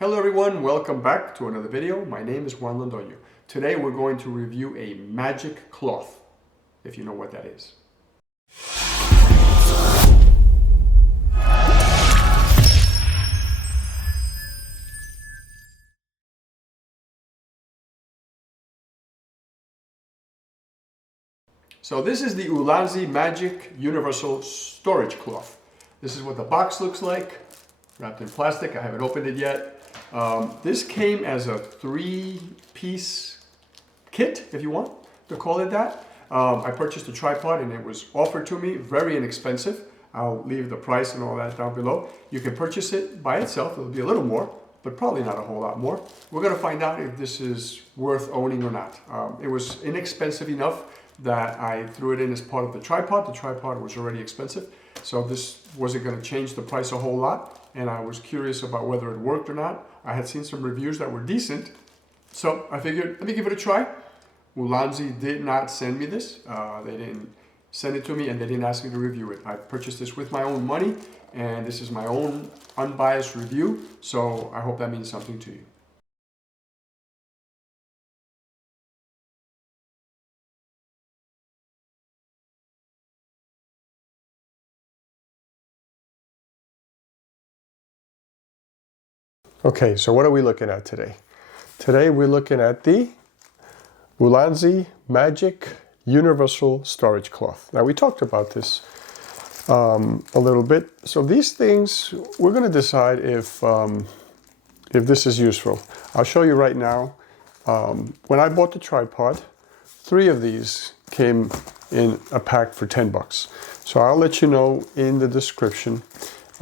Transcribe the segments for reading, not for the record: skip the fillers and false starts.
Hello everyone, welcome back to another video. My name is Juan Londoño. Today we're going to review a magic cloth, if you know what that is. So this is the Ulanzi Magic Universal Storage Cloth. This is what the box looks like, wrapped in plastic. I haven't opened it yet. This came as a 3-piece kit, if you want to call it that. I purchased a tripod and it was offered to me, very inexpensive. I'll leave the price and all that down below. You can purchase it by itself. It'll be a little more, but probably not a whole lot more. We're going to find out if this is worth owning or not. It was inexpensive enough that I threw it in as part of the tripod. The tripod was already expensive, so this wasn't going to change the price a whole lot, and I was curious about whether it worked or not. I had seen some reviews that were decent, so I figured, let me give it a try. Ulanzi did not send me this. They didn't send it to me, and they didn't ask me to review it. I purchased this with my own money, and this is my own unbiased review, so I hope that means something to you. Okay, so what are we looking at today? Today we're looking at the Ulanzi Magic Universal Storage Cloth. Now we talked about this a little bit. So these things, we're going to decide if this is useful. I'll show you right now. When I bought the tripod, 3 of these came in a pack for 10 bucks. So I'll let you know in the description.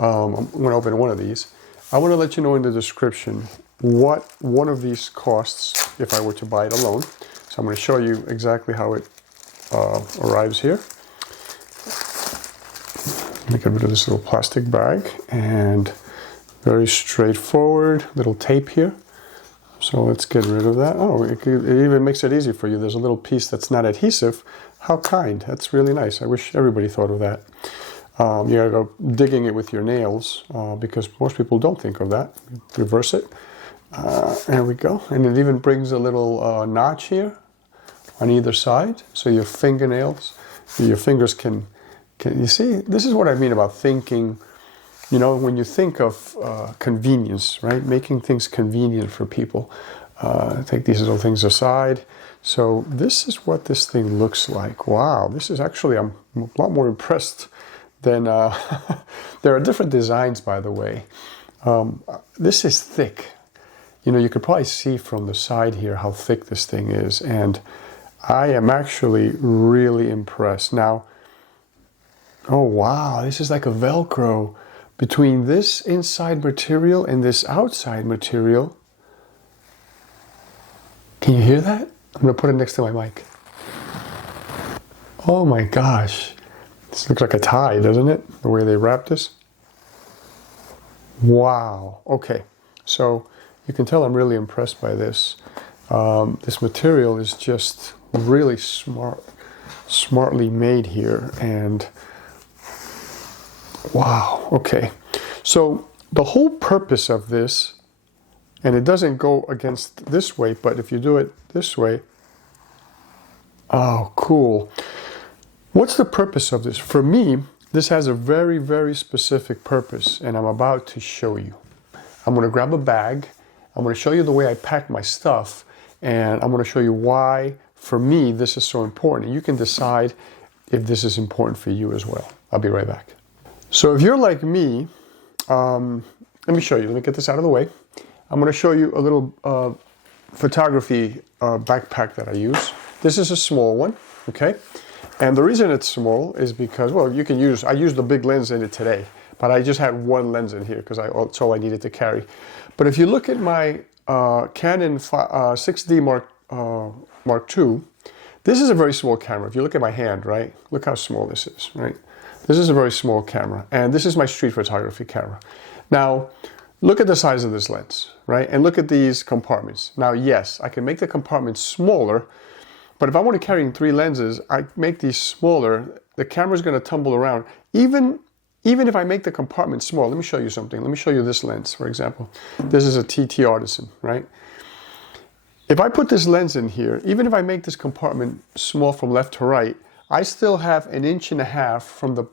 I'm going to open one of these. I want to let you know in the description what one of these costs if I were to buy it alone. So I'm going to show you exactly how it arrives here. Let me get rid of this little plastic bag, and very straightforward little tape here. So let's get rid of that. Oh, it even makes it easy for you. There's a little piece that's not adhesive. How kind. That's really nice. I wish everybody thought of that. You gotta go digging it with your nails because most people don't think of that. Reverse it. There we go. And it even brings a little notch here on either side, so your fingernails, your fingers can you see? This is what I mean about thinking. You know, when you think of convenience, right? Making things convenient for people. Take these little things aside. So this is what this thing looks like. Wow, this is actually, I'm a lot more impressed than, there are different designs, by the way. This is thick. You know, you could probably see from the side here how thick this thing is, and I am actually really impressed. Now, oh wow, this is like a Velcro between this inside material and this outside material. Can you hear that? I'm going to put it next to my mic. Oh my gosh. This looks like a tie, doesn't it? The way they wrapped this. Wow. Okay. So you can tell I'm really impressed by this. This material is just really smartly made here. And wow. Okay. So the whole purpose of this, and it doesn't go against this way, but if you do it this way, oh, cool. What's the purpose of this? For me, this has a very, very specific purpose, and I'm about to show you. I'm going to grab a bag. I'm going to show you the way I pack my stuff, and I'm going to show you why, for me, this is so important. You can decide if this is important for you as well. I'll be right back. So if you're like me, let me show you. Let me get this out of the way. I'm going to show you a little photography backpack that I use. This is a small one, okay? And the reason it's small is because, well, you can use, I used the big lens in it today, but I just had one lens in here because that's all I needed to carry. But if you look at my Canon 6D Mark II, this is a very small camera. If you look at my hand, right, look how small this is, right? This is a very small camera, and this is my street photography camera. Now, look at the size of this lens, right? And look at these compartments. Now, yes, I can make the compartments smaller, but if I want to carry 3 lenses, I make these smaller. The camera's going to tumble around. Even even if I make the compartment small, let me show you something. Let me show you this lens, for example. This is a TT Artisan, right? If I put this lens in here, even if I make this compartment small from left to right, I still have 1.5 inches from the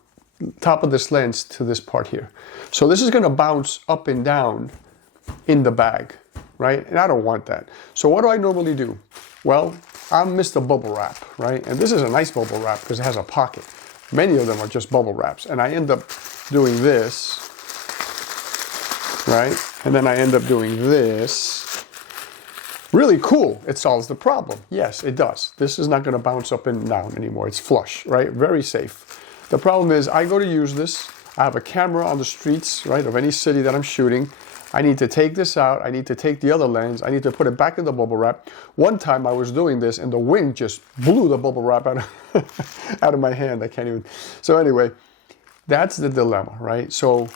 top of this lens to this part here. So this is going to bounce up and down in the bag, right? And I don't want that. So what do I normally do? Well, I'm Mr. Bubble Wrap, right? And this is a nice bubble wrap because it has a pocket. Many of them are just bubble wraps. And I end up doing this, right? And then I end up doing this. Really cool. It solves the problem. Yes, it does. This is not going to bounce up and down anymore. It's flush, right? Very safe. The problem is I go to use this. I have a camera on the streets, right, of any city that I'm shooting. I need to take this out. I need to take the other lens. I need to put it back in the bubble wrap. One time I was doing this and the wind just blew the bubble wrap out of my hand. I can't even. So anyway, that's the dilemma, right? So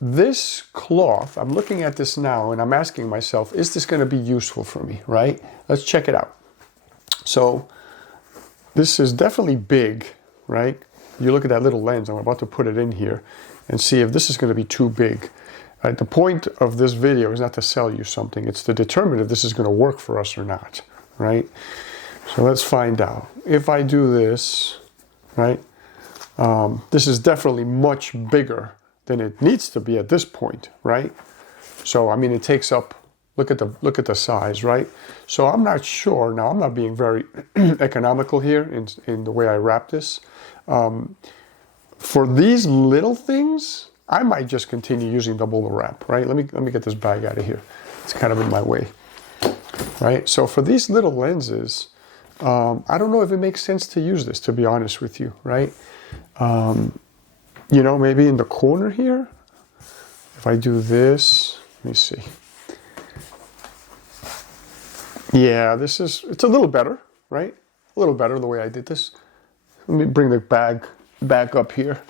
this cloth, I'm looking at this now and I'm asking myself, is this going to be useful for me, right? Let's check it out. So this is definitely big, right? You look at that little lens. I'm about to put it in here and see if this is going to be too big. Right, the point of this video is not to sell you something. It's to determine if this is going to work for us or not, right? So let's find out. If I do this, right, this is definitely much bigger than it needs to be at this point, right? So, I mean, it takes up, look at the size, right? So I'm not sure. Now, I'm not being very economical here in the way I wrap this. For these little things, I might just continue using the bubble wrap, right? Let me get this bag out of here. It's kind of in my way, right? So for these little lenses, I don't know if it makes sense to use this, to be honest with you, right? You know, maybe in the corner here, if I do this, let me see. Yeah, it's a little better, right? A little better the way I did this. Let me bring the bag back up here.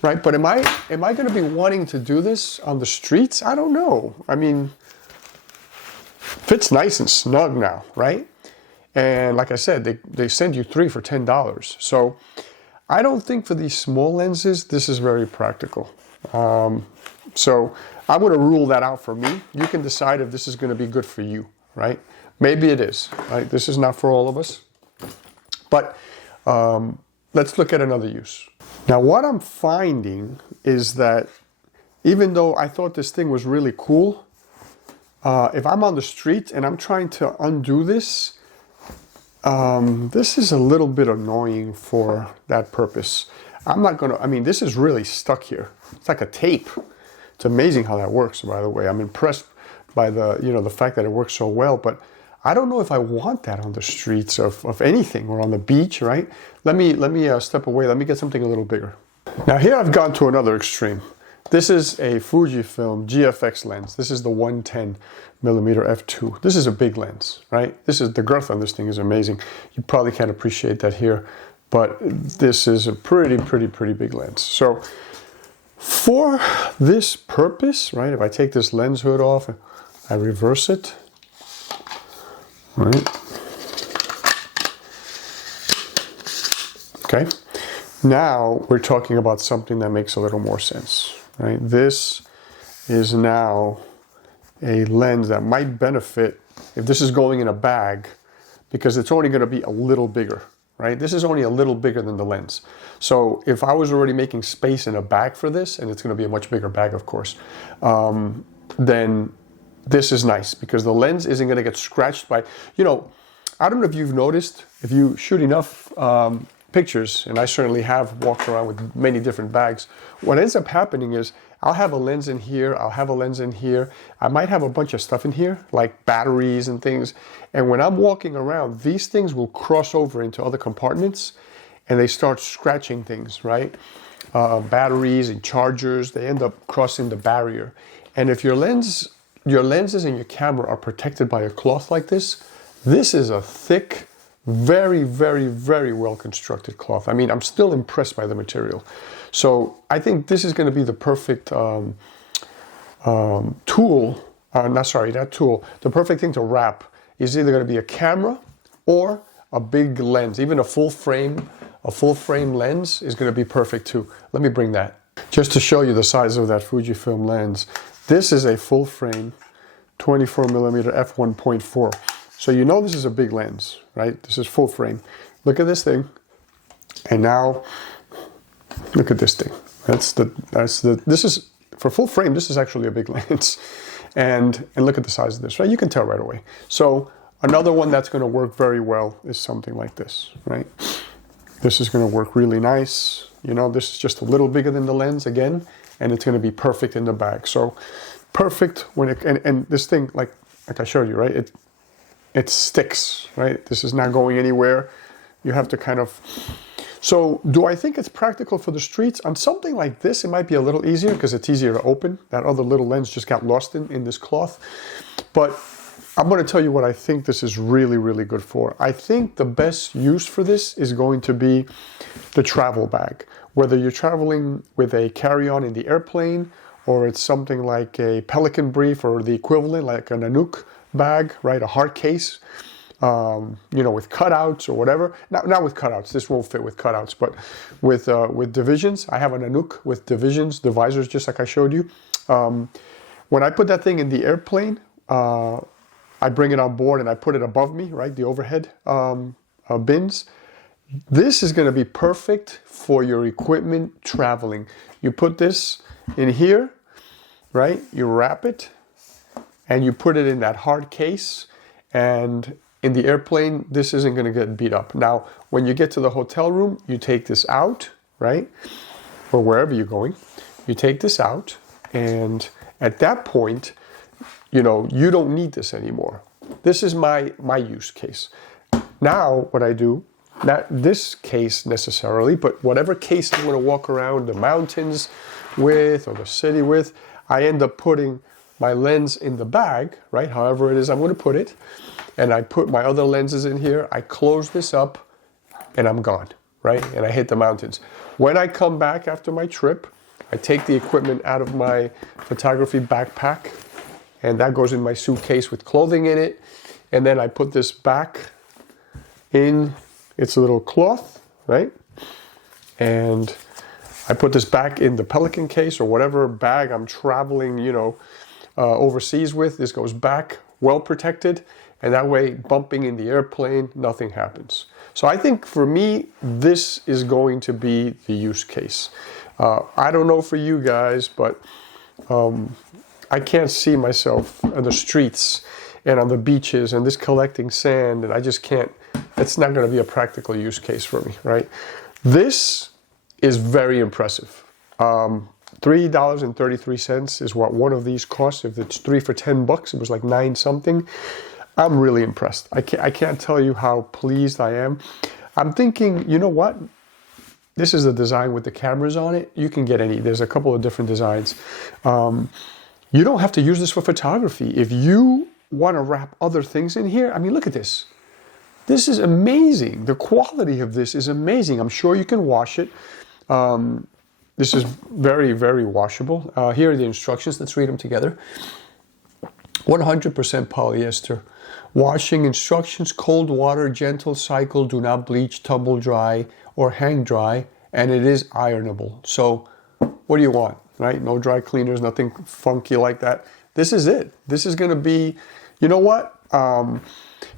Right, but am I going to be wanting to do this on the streets? I don't know. I mean, fits nice and snug now, right? And like I said, they send you 3 for $10. So I don't think for these small lenses, this is very practical. So I'm going to rule that out for me. You can decide if this is going to be good for you, right? Maybe it is, right? This is not for all of us. But let's look at another use. Now, what I'm finding is that even though I thought this thing was really cool, if I'm on the street and I'm trying to undo this, this is a little bit annoying for that purpose. I'm not going to, I mean, this is really stuck here. It's like a tape. It's amazing how that works, by the way. I'm impressed by the fact that it works so well, but I don't know if I want that on the streets of anything or on the beach, right? Let me step away. Let me get something a little bigger. Now here I've gone to another extreme. This is a Fujifilm GFX lens. This is the 110mm f2. This is a big lens, right? The girth on this thing is amazing. You probably can't appreciate that here, but this is a pretty big lens. So for this purpose, right, if I take this lens hood off, I reverse it, right? Okay. Now we're talking about something that makes a little more sense, right? This is now a lens that might benefit if this is going in a bag because it's only going to be a little bigger, right? This is only a little bigger than the lens. So if I was already making space in a bag for this, and it's going to be a much bigger bag, of course, then this is nice because the lens isn't going to get scratched by, I don't know if you've noticed, if you shoot enough pictures, and I certainly have walked around with many different bags, what ends up happening is I'll have a lens in here, I'll have a lens in here, I might have a bunch of stuff in here, like batteries and things, and when I'm walking around, these things will cross over into other compartments, and they start scratching things, right? Batteries and chargers, they end up crossing the barrier. And if your lenses and your camera are protected by a cloth like this, this is a thick, very well constructed cloth. I mean, I'm still impressed by the material. So I think this is going to be the perfect tool, the perfect thing to wrap is either going to be a camera or a big lens. Even a full frame lens is going to be perfect too. Let me bring that. Just to show you the size of that Fujifilm lens, this is a full frame 24mm f1.4. So you know this is a big lens, right? This is full frame. Look at this thing. And now look at this thing. This is for full frame, this is actually a big lens. And look at the size of this, right? You can tell right away. So another one that's going to work very well is something like this, right? This is going to work really nice. You know, this is just a little bigger than the lens again, and it's going to be perfect in the bag. So perfect when it, and this thing, like I showed you, right? It sticks, right? This is not going anywhere. You have to kind of, so do I think it's practical for the streets? On something like this, it might be a little easier because it's easier to open. That other little lens just got lost in this cloth. But I'm going to tell you what I think this is really, really good for. I think the best use for this is going to be the travel bag. Whether you're traveling with a carry-on in the airplane, or it's something like a Pelican Brief or the equivalent, like a Nanook bag, right? A hard case, you know, with cutouts or whatever. Not with cutouts. This won't fit with cutouts, but with divisions. I have a Nanook with divisions, the visors, just like I showed you. When I put that thing in the airplane, I bring it on board and I put it above me, right? The overhead bins. This is going to be perfect for your equipment traveling. You put this in here, right? You wrap it and you put it in that hard case, and in the airplane, this isn't going to get beat up. Now, when you get to the hotel room, you take this out, right? Or wherever you're going, you take this out, and at that point, you know, you don't need this anymore. This is my use case. Now, what I do, not this case necessarily, but whatever case I'm going to walk around the mountains with or the city with, I end up putting my lens in the bag, right? However it is I'm going to put it. And I put my other lenses in here. I close this up and I'm gone, right? And I hit the mountains. When I come back after my trip, I take the equipment out of my photography backpack, and that goes in my suitcase with clothing in it. And then I put this back in its little cloth, right? And I put this back in the Pelican case or whatever bag I'm traveling, you know, overseas with. This goes back well protected, and that way bumping in the airplane, nothing happens. So I think for me, this is going to be the use case. I don't know for you guys, but I can't see myself on the streets and on the beaches and this collecting sand, and I just can't, it's not going to be a practical use case for me, right? This is very impressive. $3.33 is what one of these costs. If it's 3 for $10, it was like 9 something. I'm really impressed. I can't tell you how pleased I am. I'm thinking, you know what? This is the design with the cameras on it. You can get any. There's a couple of different designs. You don't have to use this for photography. If you want to wrap other things in here, I mean, look at this. This is amazing. The quality of this is amazing. I'm sure you can wash it. This is very, very washable. Here are the instructions. Let's read them together. 100% polyester. Washing instructions: cold water, gentle cycle, do not bleach, tumble dry, or hang dry, and it is ironable. So what do you want, right? No dry cleaners, nothing funky like that. This is it. This is going to be, you know what?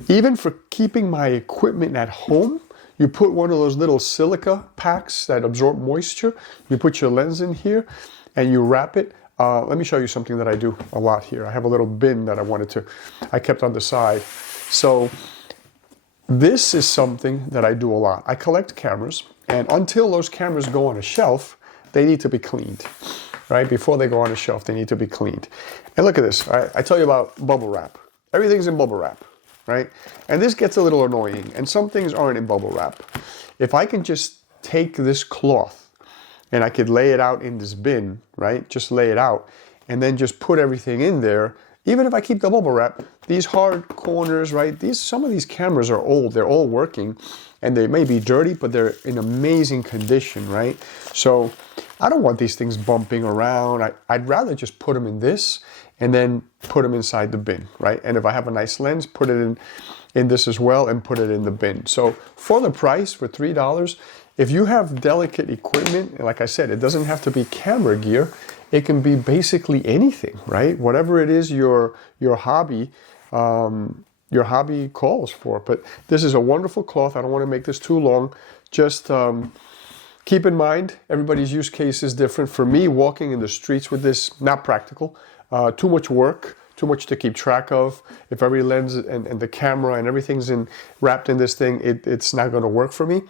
Even for keeping my equipment at home, you put one of those little silica packs that absorb moisture. You put your lens in here and you wrap it. Let me show you something that I do a lot here. I have a little bin that I kept on the side. So this is something that I do a lot. I collect cameras, and until those cameras go on a shelf, they need to be cleaned, right? Before they go on a shelf, they need to be cleaned. And look at this. I tell you about bubble wrap. Everything's in bubble wrap, right? And this gets a little annoying, and some things aren't in bubble wrap. If I can just take this cloth and I could lay it out in this bin, right? Just lay it out and then just put everything in there. Even if I keep the bubble wrap, these hard corners, right? Some of these cameras are old, they're all working, and they may be dirty, but they're in amazing condition, right? So I don't want these things bumping around. I'd rather just put them in this, and then put them inside the bin, right? And if I have a nice lens, put it in this as well and put it in the bin. So for the price, for $3, if you have delicate equipment, like I said, it doesn't have to be camera gear. It can be basically anything, right? Whatever it is your hobby calls for. But this is a wonderful cloth. I don't want to make this too long. Just keep in mind, everybody's use case is different. For me, walking in the streets with this, not practical. Too much work, too much to keep track of. If every lens and the camera and everything's wrapped in this thing, it's not going to work for me.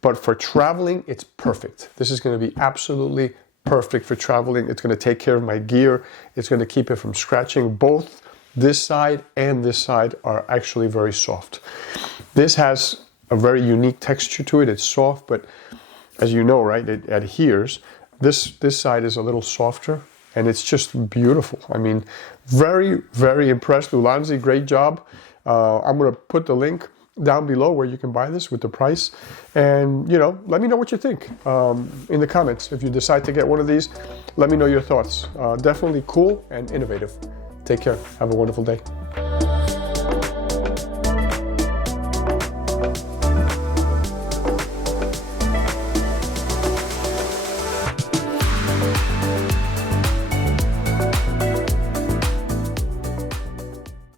But for traveling, it's perfect. This is going to be absolutely perfect for traveling. It's going to take care of my gear. It's going to keep it from scratching. Both this side and this side are actually very soft. This has a very unique texture to it. It's soft, but as you know, right, it adheres. This side is a little softer. And it's just beautiful. I mean, very, very impressed. Ulanzi, great job. I'm going to put the link down below where you can buy this with the price. And, you know, let me know what you think in the comments. If you decide to get one of these, let me know your thoughts. Definitely cool and innovative. Take care. Have a wonderful day.